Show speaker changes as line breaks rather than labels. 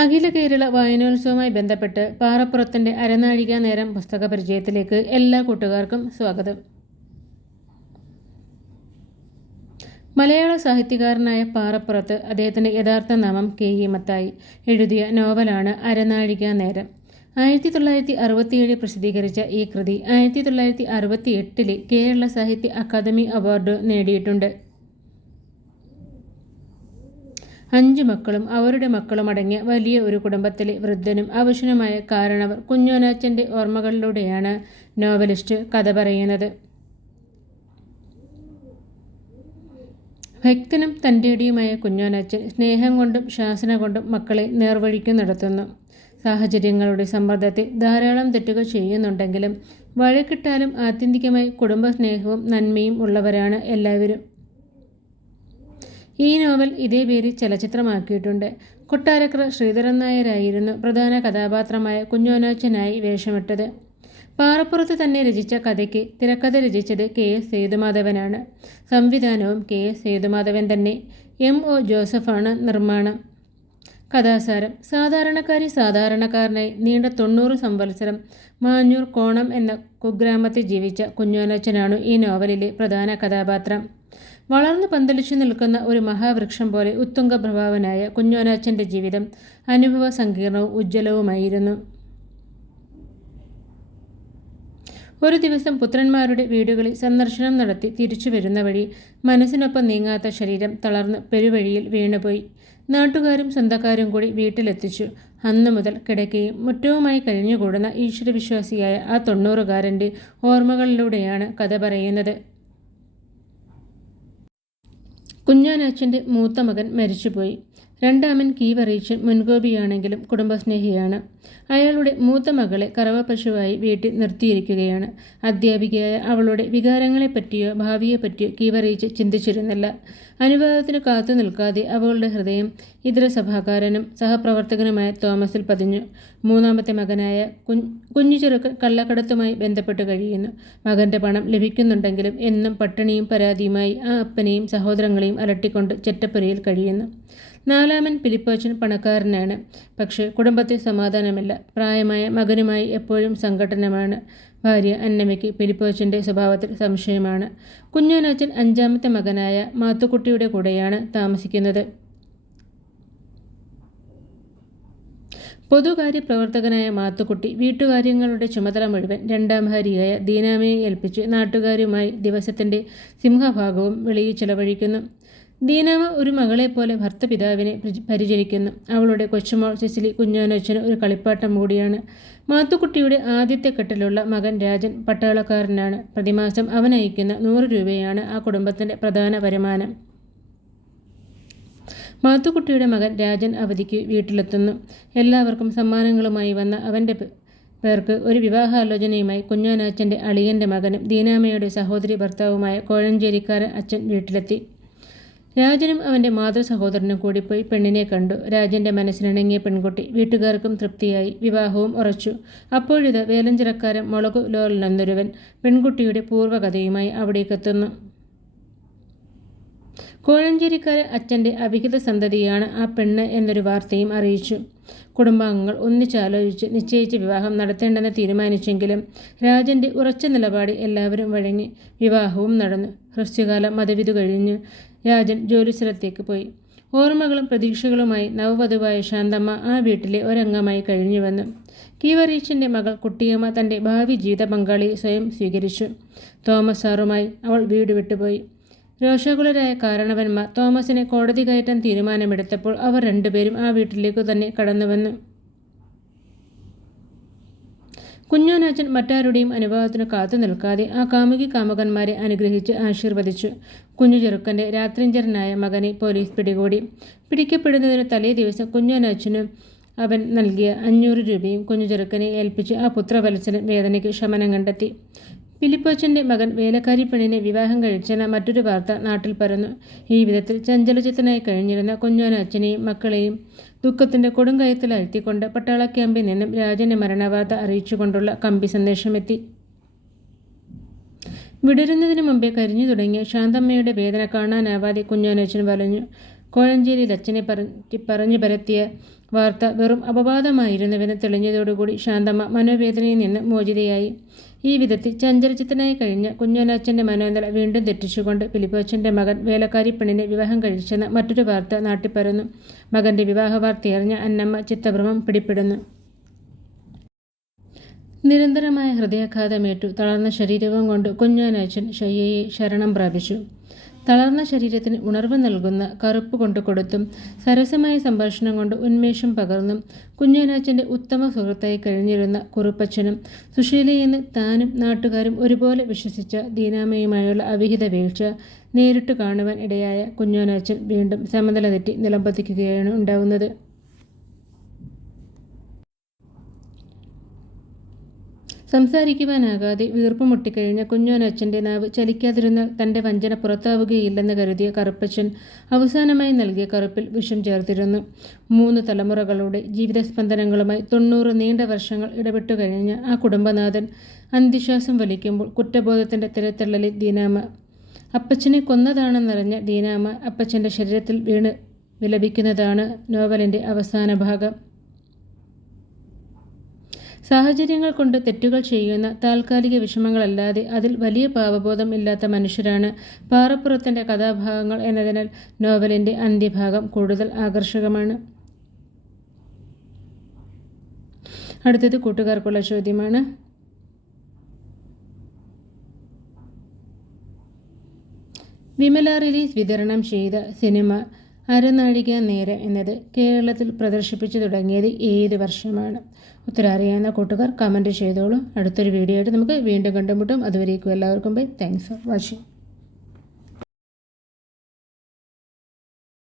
അഖില കേരള വായനോത്സവവുമായി ബന്ധപ്പെട്ട് പാറപ്പുറത്തിന്റെ അരനാഴിക നേരം പുസ്തക പരിചയത്തിലേക്ക് എല്ലാ കൂട്ടുകാർക്കും സ്വാഗതം. മലയാള സാഹിത്യകാരനായ പാറപ്പുറത്ത് അദ്ദേഹത്തിന്റെ യഥാർത്ഥ നാമം കെ ഇ മത്തായി. എഴുതിയ നോവലാണ് അരനാഴിക നേരം. ആയിരത്തി തൊള്ളായിരത്തി അറുപത്തിയേഴ് പ്രസിദ്ധീകരിച്ച ഈ കൃതി ആയിരത്തി തൊള്ളായിരത്തി അറുപത്തി എട്ടിലെ കേരള സാഹിത്യ അക്കാദമി അവാർഡ് നേടിയിട്ടുണ്ട്. അഞ്ചു മക്കളും അവരുടെ മക്കളും അടങ്ങിയ വലിയ ഒരു കുടുംബത്തിലെ വൃദ്ധനും അവശനുമായ കാരണവർ കുഞ്ഞോനാച്ചന്റെ ഓർമ്മകളിലൂടെയാണ് നോവലിസ്റ്റ് കഥ പറയുന്നത്. ഭക്തനും തന്റെടിയുമായ കുഞ്ഞോനാച്ചൻ സ്നേഹം കൊണ്ടും ശാസന കൊണ്ടും മക്കളെ നേർവഴിക്കു നടത്തുന്നു. സാഹചര്യങ്ങളുടെ സമ്മർദ്ദത്തെ ധാരാളം തെറ്റുകൾ ചെയ്യുന്നുണ്ടെങ്കിലും വഴക്കിട്ടാലും ആത്യന്തികമായി കുടുംബസ്നേഹവും നന്മയും ഉള്ളവരാണ് എല്ലാവരും. ഈ നോവൽ ഇതേ പേരിൽ ചലച്ചിത്രമാക്കിയിട്ടുണ്ട്. കൊട്ടാരക്കര ശ്രീധരൻ നായരായിരുന്നു പ്രധാന കഥാപാത്രമായ കുഞ്ഞോനാച്ചനായി വേഷമിട്ടത്. പാറപ്പുറത്ത് തന്നെ രചിച്ച കഥയ്ക്ക് തിരക്കഥ രചിച്ചത് കെ. എസ്. സേതുമാധവനാണ്. സംവിധാനവും കെ. എസ്. സേതുമാധവൻ തന്നെ. എം. ഒ. ജോസഫാണ് നിർമ്മാണം. കഥാസാരം. സാധാരണക്കാരി സാധാരണക്കാരനായി നീണ്ട തൊണ്ണൂറ് സംവത്സരം മാഞ്ഞൂർ കോണം എന്ന കുഗ്രാമത്തിൽ ജീവിച്ച കുഞ്ഞോനച്ചനാണ് ഈ നോവലിലെ പ്രധാന കഥാപാത്രം. വളർന്നു പന്തലിച്ചു നിൽക്കുന്ന ഒരു മഹാവൃക്ഷം പോലെ ഉത്തുംഗപ്രഭാവനായ കുഞ്ഞോനാച്ചന്റെ ജീവിതം അനുഭവ സങ്കീർണവും ഉജ്ജ്വലവുമായിരുന്നു. ഒരു ദിവസം പുത്രന്മാരുടെ വീടുകളിൽ സന്ദർശനം നടത്തി തിരിച്ചു വരുന്ന വഴി മനസ്സിനൊപ്പം നീങ്ങാത്ത ശരീരം തളർന്ന് പെരുവഴിയിൽ വീണുപോയി. നാട്ടുകാരും സ്വന്തക്കാരും കൂടി വീട്ടിലെത്തിച്ചു. അന്നു മുതൽ കിടക്കുകയും മുറ്റവുമായി കഴിഞ്ഞുകൂടുന്ന ഈശ്വരവിശ്വാസിയായ ആ തൊണ്ണൂറുകാരന്റെ ഓർമ്മകളിലൂടെയാണ് കഥ പറയുന്നത്. കുഞ്ഞാനാച്ചന്റെ മൂത്ത മകൻ മരിച്ചുപോയി. രണ്ടാമൻ കീവറീച്ചൻ മുൻകോപിയാണെങ്കിലും കുടുംബസ്നേഹിയാണ്. അയാളുടെ മൂത്ത മകളെ കറവ പശുവായി വീട്ടിൽ നിർത്തിയിരിക്കുകയാണ്. അധ്യാപികയായ അവളുടെ വികാരങ്ങളെപ്പറ്റിയോ ഭാവിയെപ്പറ്റിയോ കീവറീച്ച് ചിന്തിച്ചിരുന്നില്ല. അനുവാദത്തിന് കാത്തു നിൽക്കാതെ അവളുടെ ഹൃദയം ഇതര സഭാകാരനും സഹപ്രവർത്തകനുമായ തോമസിൽ പതിഞ്ഞു. മൂന്നാമത്തെ മകനായ കുഞ്ഞു ചെറുക്കൻ കള്ളക്കടത്തുമായി ബന്ധപ്പെട്ട് കഴിയുന്നു. മകന്റെ പണം ലഭിക്കുന്നുണ്ടെങ്കിലും എന്നും പട്ടിണിയും പരാതിയുമായി ആ അപ്പനെയും സഹോദരങ്ങളെയും അലട്ടിക്കൊണ്ട് ചെറ്റപ്പുരയിൽ കഴിയുന്നു. നാലാമൻ പിലിപ്പോച്ചൻ പണക്കാരനാണ്. പക്ഷേ കുടുംബത്തിൽ സമാധാനമില്ല. പ്രായമായ മകനുമായി എപ്പോഴും സംഘടനമാണ് ഭാര്യ അന്നമ്മയ്ക്ക് പിലിപ്പോച്ചന്റെ സ്വഭാവത്തിൽ സംശയമാണ്. കുഞ്ഞോനച്ചൻ അഞ്ചാമത്തെ മകനായ മാത്തുക്കുട്ടിയുടെ കൂടെയാണ് താമസിക്കുന്നത്. പൊതുകാര്യ പ്രവർത്തകനായ മാത്തുക്കുട്ടി വീട്ടുകാര്യങ്ങളുടെ ചുമതല മുഴുവൻ രണ്ടാം ഭാര്യയായ ദീനാമയെ ഏൽപ്പിച്ച് നാട്ടുകാരുമായി ദിവസത്തിന്റെ സിംഹഭാഗവും വെളിയിൽ ചെലവഴിക്കുന്നു. ദീനാമ ഒരു മകളെപ്പോലെ ഭർത്തപിതാവിനെ പരിചരിക്കുന്നു. അവളുടെ കൊച്ചുമോൾ സിസിലി കുഞ്ഞാനച്ചന് ഒരു കളിപ്പാട്ടം കൂടിയാണ് മാത്തുക്കുട്ടിയുടെ ആദ്യത്തെ കെട്ടിലുള്ള മകൻ രാജൻ പട്ടാളക്കാരനാണ്. പ്രതിമാസം അവനയക്കുന്ന നൂറ് രൂപയാണ് ആ കുടുംബത്തിന്റെ പ്രധാന വരുമാനം. മാത്തുക്കുട്ടിയുടെ മകൻ രാജൻ അവധിക്ക് വീട്ടിലെത്തുന്നു. എല്ലാവർക്കും സമ്മാനങ്ങളുമായി വന്ന അവന്റെ പേർക്ക് ഒരു വിവാഹാലോചനയുമായി കുഞ്ഞാനാച്ചന്റെ അളിയന്റെ മകനും ദീനാമയുടെ സഹോദരി ഭർത്താവുമായ കോഴഞ്ചേരിക്കാരൻ അച്ഛൻ വീട്ടിലെത്തി. രാജനും അവന്റെ മാതൃ സഹോദരനും കൂടി പോയി പെണ്ണിനെ കണ്ടു. രാജന്റെ മനസ്സിനിണങ്ങിയ പെൺകുട്ടി വീട്ടുകാർക്കും തൃപ്തിയായി. വിവാഹവും ഉറച്ചു. അപ്പോഴിത് വേലഞ്ചിറക്കാരൻ മുളകു എന്നൊരുവൻ പെൺകുട്ടിയുടെ പൂർവകഥയുമായി അവിടേക്കെത്തുന്നു കോഴഞ്ചേരിക്കാരെ അച്ഛന്റെ അവിഹിത സന്തതിയാണ് ആ പെണ്ണ് എന്നൊരു വാർത്തയും അറിയിച്ചു. കുടുംബാംഗങ്ങൾ ഒന്നിച്ചാലോചിച്ച് നിശ്ചയിച്ച വിവാഹം നടത്തേണ്ടെന്ന് തീരുമാനിച്ചെങ്കിലും രാജന്റെ ഉറച്ച നിലപാട് എല്ലാവരും വഴങ്ങി വിവാഹവും നടന്നു. ഹ്രസ്വകാല മതവിധു കഴിഞ്ഞ് രാജൻ ജോലിസ്ഥലത്തേക്ക് പോയി. ഓർമ്മകളും പ്രതീക്ഷകളുമായി നവവധുവായ ശാന്തമ്മ ആ വീട്ടിലെ ഒരംഗമായി കഴിഞ്ഞു വന്നു. കീവറീച്ചിന്റെ മകൾ കുട്ടിയമ്മ തന്റെ ഭാവി ജീവിത പങ്കാളിയെ സ്വയം സ്വീകരിച്ചു. തോമസ് സാറുമായി അവൾ വീട് വിട്ടുപോയി. രോഷകുലരായ കാരണവന്മാർ തോമസിനെ കോടതി കയറ്റാൻ തീരുമാനമെടുത്തപ്പോൾ അവർ രണ്ടുപേരും ആ വീട്ടിലേക്കു തന്നെ കടന്നുവന്നു. കുഞ്ഞോനാച്ചൻ മറ്റാരുടെയും അനുഭവത്തിന് കാത്തു നിൽക്കാതെ ആ കാമുകി കാമുകന്മാരെ അനുഗ്രഹിച്ച് ആശീർവദിച്ചു. കുഞ്ഞു ചെറുക്കന്റെ രാത്രിഞ്ചരനായ മകനെ പോലീസ് പിടികൂടി. പിടിക്കപ്പെടുന്നതിന് തലേ ദിവസം കുഞ്ഞോനാച്ചനും അവൻ നൽകിയ അഞ്ഞൂറ് രൂപയും കുഞ്ഞു ചെറുക്കനെ ഏൽപ്പിച്ച് ആ പുത്രവത്സരൻ വേദനയ്ക്ക് ശമനം കണ്ടെത്തി. ഫിലിപ്പോച്ചന്റെ മകൻ വേലക്കാരി പെണ്ണിനെ വിവാഹം കഴിച്ചെന്ന മറ്റൊരു വാർത്ത നാട്ടിൽ പരന്നു. ഈ വിധത്തിൽ ചഞ്ചലചിത്തനായി കഴിഞ്ഞിരുന്ന കുഞ്ഞോന അച്ഛനെയും മക്കളെയും ദുഃഖത്തിന്റെ കൊടുങ്കയത്തിൽ അഴ്ത്തിക്കൊണ്ട് പട്ടാള ക്യാമ്പിൽ നിന്നും രാജന്റെ മരണവാർത്ത അറിയിച്ചുകൊണ്ടുള്ള കമ്പി സന്ദേശമെത്തി. വിടരുന്നതിന് മുമ്പേ കരിഞ്ഞു തുടങ്ങിയ ശാന്തമ്മയുടെ വേദന കാണാനാവാതെ കുഞ്ഞോനച്ചൻ വലഞ്ഞു. കോഴഞ്ചേരിയിൽ അച്ഛനെ പറഞ്ഞ് പറഞ്ഞു പരത്തിയ വാർത്ത വെറും അപവാദമായിരുന്നുവെന്ന് തെളിഞ്ഞതോടുകൂടി ശാന്തമ്മ മനോവേദനയിൽ നിന്ന് മോചിതയായി. ഈ വിധത്തിൽ ചഞ്ചലചിത്തനായി കഴിഞ്ഞ കുഞ്ഞനാച്ചന്റെ മനോനില വീണ്ടും തെറ്റിച്ചുകൊണ്ട് ഫിലിപ്പോച്ചന്റെ മകൻ വേലക്കാരി പെണ്ണിനെ വിവാഹം കഴിച്ചെന്ന മറ്റൊരു വാർത്ത നാട്ടിപ്പരന്നു മകന്റെ വിവാഹ വാർത്തയറിഞ്ഞ അന്നമ്മ ചിത്തഭ്രമം പിടിപ്പെടുന്നു നിരന്തരമായ ഹൃദയാഘാതമേറ്റു തളർന്ന ശരീരവും കൊണ്ട് കുഞ്ഞോനാച്ചൻ ശയ്യയെ ശരണം പ്രാപിച്ചു. തളർന്ന ശരീരത്തിന് ഉണർവ് നൽകുന്ന കറുപ്പ് കൊണ്ട് കൊടുത്തും സരസമായ സംഭാഷണം കൊണ്ട് ഉന്മേഷം പകർന്നും കുഞ്ഞനാച്ചന്റെ ഉത്തമ സുഹൃത്തായി കഴിഞ്ഞിരുന്ന കുറുപ്പച്ചനും സുശീലയെന്ന് താനും നാട്ടുകാരും ഒരുപോലെ വിശ്വസിച്ച ദീനാമയുമായുള്ള അവിഹിത വീഴ്ച നേരിട്ട് കാണുവാൻ ഇടയായ കുഞ്ഞോനാച്ചൻ വീണ്ടും സമനില തെറ്റി നിലംപതിക്കുകയാണ് ഉണ്ടാവുന്നത്. സംസാരിക്കുവാനാകാതെ വീർപ്പ് മുട്ടിക്കഴിഞ്ഞ കുഞ്ഞോനച്ഛന്റെ നാവ് ചലിക്കാതിരുന്നാൽ തന്റെ വഞ്ചന പുറത്താവുകയില്ലെന്ന് കരുതിയ കറുപ്പച്ചൻ അവസാനമായി നൽകിയ കറുപ്പിൽ വിഷം ചേർത്തിരുന്നു. മൂന്ന് തലമുറകളുടെ ജീവിതസ്പന്ദനങ്ങളുമായി തൊണ്ണൂറ് നീണ്ട വർഷങ്ങൾ ഇടപെട്ടു കഴിഞ്ഞ ആ കുടുംബനാഥൻ അന്തിശ്വാസം വലിക്കുമ്പോൾ കുറ്റബോധത്തിന്റെ തിരത്തള്ളലിൽ ദീനാമ അപ്പച്ചനെ കൊന്നതാണെന്നറിഞ്ഞ ദീനാമ അപ്പച്ചന്റെ ശരീരത്തിൽ വീണ് വിലപിക്കുന്നതാണ് നോവലിന്റെ അവസാന ഭാഗം. സാഹചര്യങ്ങൾ കൊണ്ട് തെറ്റുകൾ ചെയ്യുന്ന താൽക്കാലിക വിഷമങ്ങളല്ലാതെ അതിൽ വലിയ പാവബോധം ഇല്ലാത്ത മനുഷ്യരാണ് പാറപ്പുറത്തിന്റെ കഥാഭാഗങ്ങൾ എന്നതിനാൽ നോവലിന്റെ അന്ത്യഭാഗം കൂടുതൽ ആകർഷകമാണ്. അടുത്തത് കൂട്ടുകാർക്കുള്ള ചോദ്യമാണ്. വിമല റിലീസ് വിതരണം ചെയ്ത സിനിമ അരനാഴിക നേരം എന്നത് കേരളത്തിൽ പ്രദർശിപ്പിച്ചു തുടങ്ങിയത് ഏത് വർഷമാണ്. ഉത്തരം അറിയാവുന്ന കൂട്ടുകാർ കമന്റ് ചെയ്തോളൂ. അടുത്തൊരു വീഡിയോ ആയിട്ട് നമുക്ക് വീണ്ടും കണ്ടുമുട്ടും. അതുവരേക്കും എല്ലാവർക്കും ബൈ താങ്ക്സ് ഫോർ വാച്ചിങ്